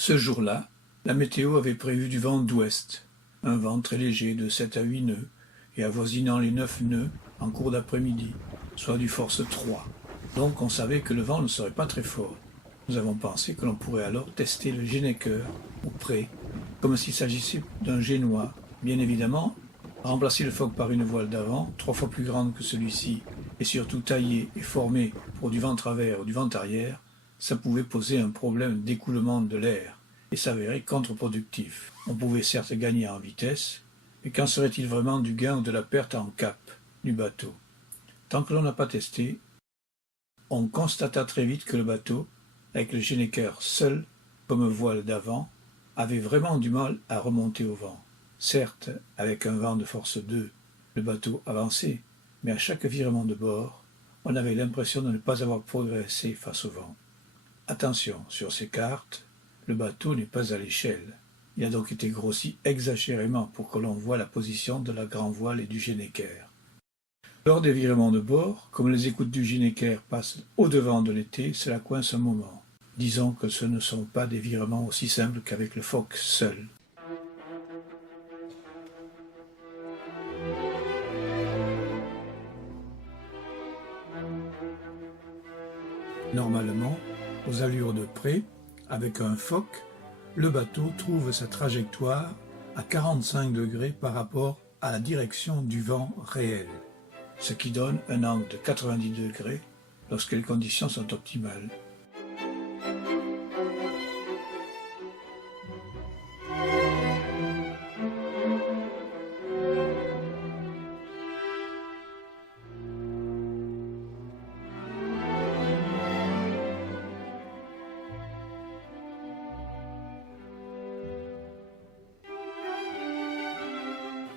Ce jour-là, la météo avait prévu du vent d'ouest, un vent très léger de 7 à 8 nœuds et avoisinant les 9 nœuds en cours d'après-midi, soit du force 3. Donc on savait que le vent ne serait pas très fort. Nous avons pensé que l'on pourrait alors tester le Genneker au près, comme s'il s'agissait d'un génois. Bien évidemment, remplacer le Fock par une voile d'avant, 3 fois plus grande que celui-ci, et surtout taillée et formée pour du vent travers ou du vent arrière, ça pouvait poser un problème d'écoulement de l'air et s'avérer contre-productif. On pouvait certes gagner en vitesse, mais qu'en serait-il vraiment du gain ou de la perte en cap du bateau? Tant que l'on n'a pas testé, on constata très vite que le bateau, avec le Genneker seul comme voile d'avant, avait vraiment du mal à remonter au vent. Certes, avec un vent de force 2, le bateau avançait, mais à chaque virement de bord, on avait l'impression de ne pas avoir progressé face au vent. Attention, sur ces cartes, le bateau n'est pas à l'échelle. Il a donc été grossi exagérément pour que l'on voie la position de la grand-voile et du Genneker. Lors des virements de bord, comme les écoutes du Genneker passent au-devant de l'été, cela coince un moment. Disons que ce ne sont pas des virements aussi simples qu'avec le Fock seul. Normalement, aux allures de près, avec un Fock, le bateau trouve sa trajectoire à 45 degrés par rapport à la direction du vent réel, ce qui donne un angle de 90 degrés lorsque les conditions sont optimales.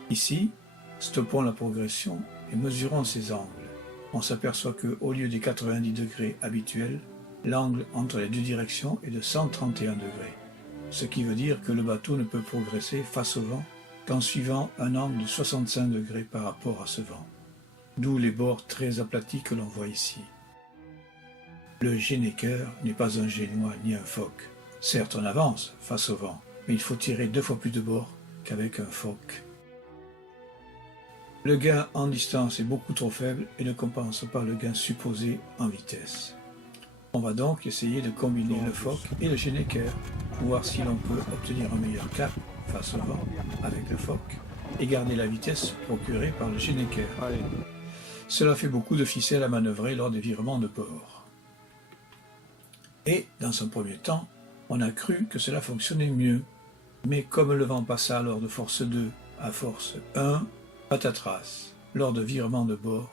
Ici, stoppons la progression et mesurons ces angles. On s'aperçoit qu'au lieu des 90 degrés habituels, l'angle entre les deux directions est de 131 degrés, ce qui veut dire que le bateau ne peut progresser face au vent qu'en suivant un angle de 65 degrés par rapport à ce vent, d'où les bords très aplatis que l'on voit ici. Le Genneker n'est pas un génois ni un Fock. Certes, on avance face au vent, mais il faut tirer 2 fois plus de bord qu'avec un Fock. Le gain en distance est beaucoup trop faible et ne compense pas le gain supposé en vitesse. On va donc essayer de combiner le Fock et le Genneker pour voir si l'on peut obtenir un meilleur cap face au vent avec le Fock et garder la vitesse procurée par le Genneker. Cela fait beaucoup de ficelles à manœuvrer lors des virements de bord. Et, dans un premier temps, on a cru que cela fonctionnait mieux. Mais comme le vent passa alors de force 2 à force 1, patatras, lors de virements de bord,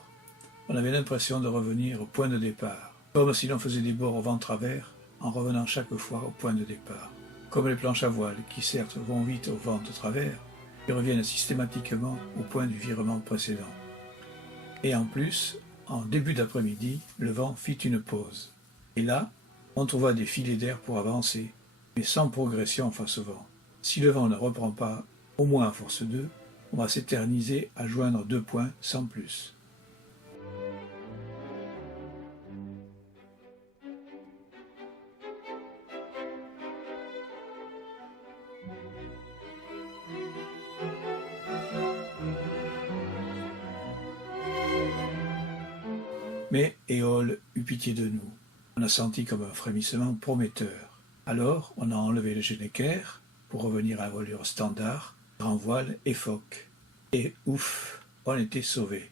on avait l'impression de revenir au point de départ, comme si l'on faisait des bords au vent travers en revenant chaque fois au point de départ. Comme les planches à voile, qui certes vont vite au vent de travers, et reviennent systématiquement au point du virement précédent. Et en plus, en début d'après-midi, le vent fit une pause. Et là, on trouva des filets d'air pour avancer, mais sans progression face au vent. Si le vent ne reprend pas, au moins à force 2, on va s'éterniser à joindre 2 points sans plus. Mais Éole eut pitié de nous. On a senti comme un frémissement prometteur. Alors, on a enlevé le Genneker pour revenir à la voilure standard, grand voile et Fock. Et ouf, on était sauvés.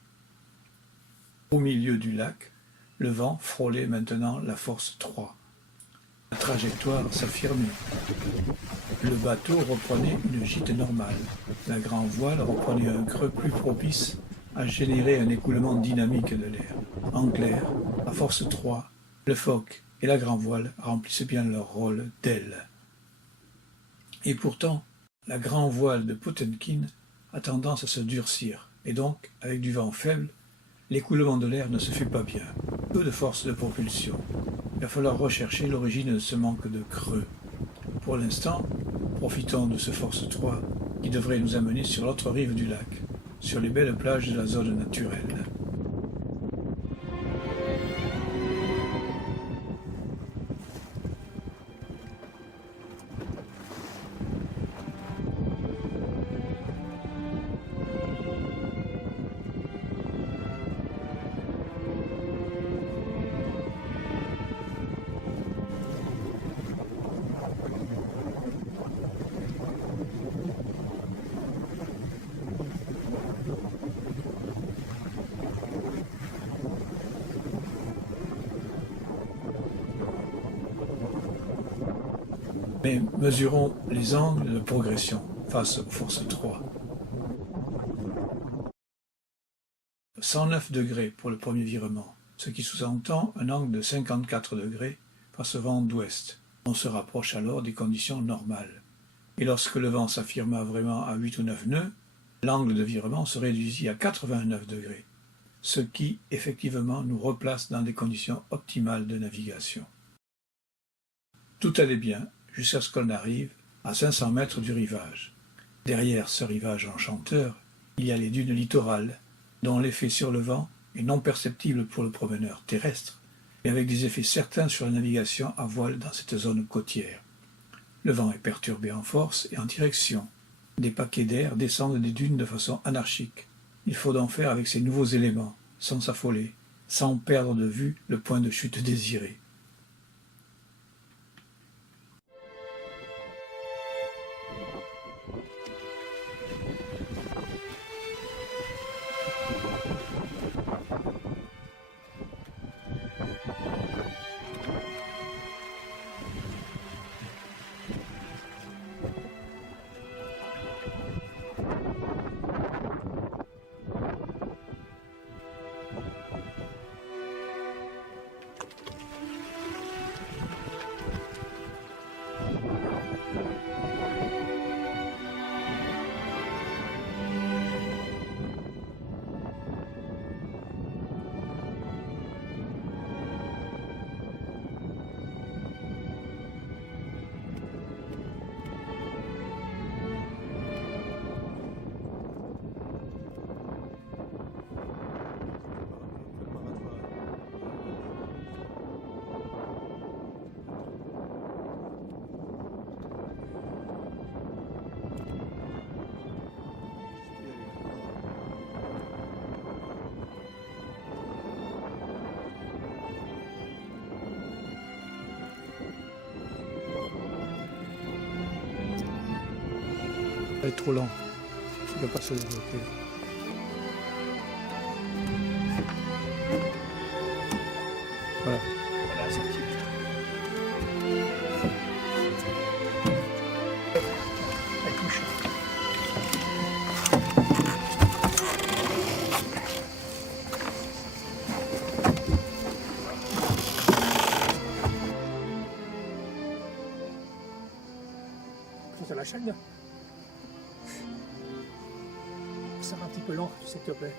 Au milieu du lac, le vent frôlait maintenant la force 3. La trajectoire s'affirmait. Le bateau reprenait une gîte normale. La grand voile reprenait un creux plus propice à générer un écoulement dynamique de l'air. En clair, à force 3, le Fock et la grand voile remplissaient bien leur rôle d'aile. Et pourtant, la grand voile de Potemkin a tendance à se durcir, et donc, avec du vent faible, l'écoulement de l'air ne se fait pas bien. Peu de force de propulsion. Il va falloir rechercher l'origine de ce manque de creux. Pour l'instant, profitons de ce force 3 qui devrait nous amener sur l'autre rive du lac, sur les belles plages de la zone naturelle. Mais mesurons les angles de progression face aux forces 3. 109 degrés pour le premier virement, ce qui sous-entend un angle de 54 degrés face au vent d'ouest. On se rapproche alors des conditions normales. Et lorsque le vent s'affirma vraiment à 8 ou 9 nœuds, l'angle de virement se réduisit à 89 degrés, ce qui, effectivement, nous replace dans des conditions optimales de navigation. Tout allait bien, jusqu'à ce qu'on arrive à 500 mètres du rivage. Derrière ce rivage enchanteur, il y a les dunes littorales, dont l'effet sur le vent est non perceptible pour le promeneur terrestre, mais avec des effets certains sur la navigation à voile dans cette zone côtière. Le vent est perturbé en force et en direction. Des paquets d'air descendent des dunes de façon anarchique. Il faut donc faire avec ces nouveaux éléments, sans s'affoler, sans perdre de vue le point de chute désiré. Elle est trop lent, il ne peut pas se développer. Voilà. Voilà, c'est petit. Elle touche. C'est la chaîne. Ça va un petit peu lent, s'il te plaît.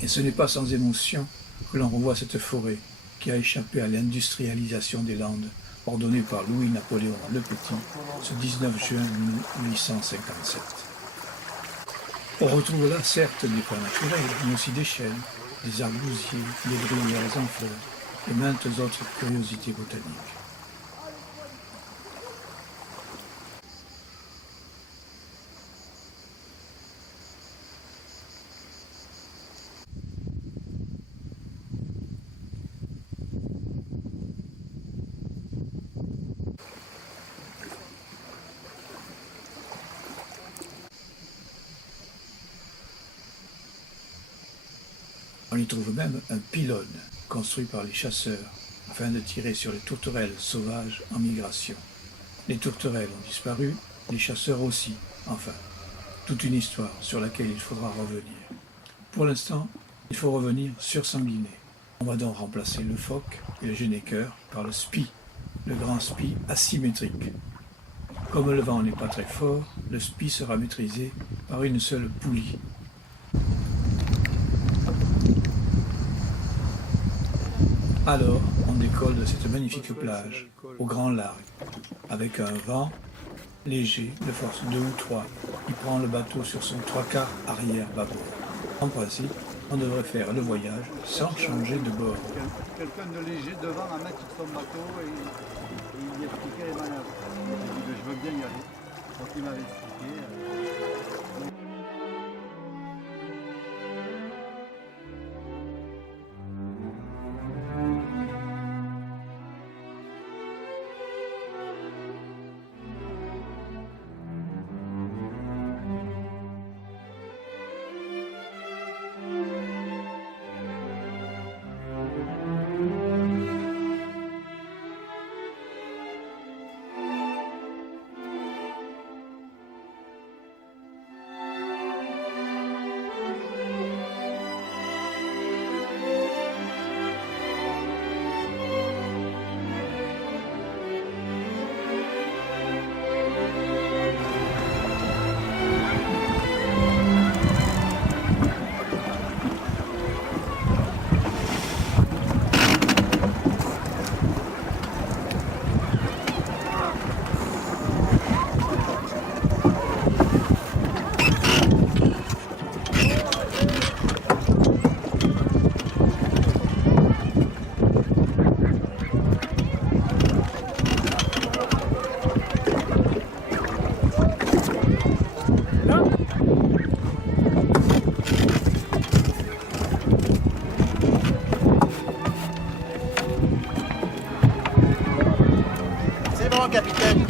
Et ce n'est pas sans émotion que l'on revoit cette forêt qui a échappé à l'industrialisation des Landes, ordonnée par Louis-Napoléon le Petit ce 19 juin 1857. On retrouve là certes des plants naturels, mais aussi des chênes, des arbousiers, des bruyères en fleurs et maintes autres curiosités botaniques. On y trouve même un pylône construit par les chasseurs afin de tirer sur les tourterelles sauvages en migration. Les tourterelles ont disparu, les chasseurs aussi, enfin. Toute une histoire sur laquelle il faudra revenir. Pour l'instant, il faut revenir sur Sanguinet. On va donc remplacer le phoque et le genécœur par le spi, le grand spi asymétrique. Comme le vent n'est pas très fort, le spi sera maîtrisé par une seule poulie. Alors, on décolle de cette magnifique plage, au grand large, avec un vent léger, de force 2 ou 3, qui prend le bateau sur son 3/4 arrière-bâbord. En principe, on devrait faire le voyage sans changer de bord. Quelqu'un de léger devant à mettre sur son bateau et il expliquait les manœuvres. J'ai dit, je veux bien y aller. Donc il m'avait expliqué. C'est bon, capitaine.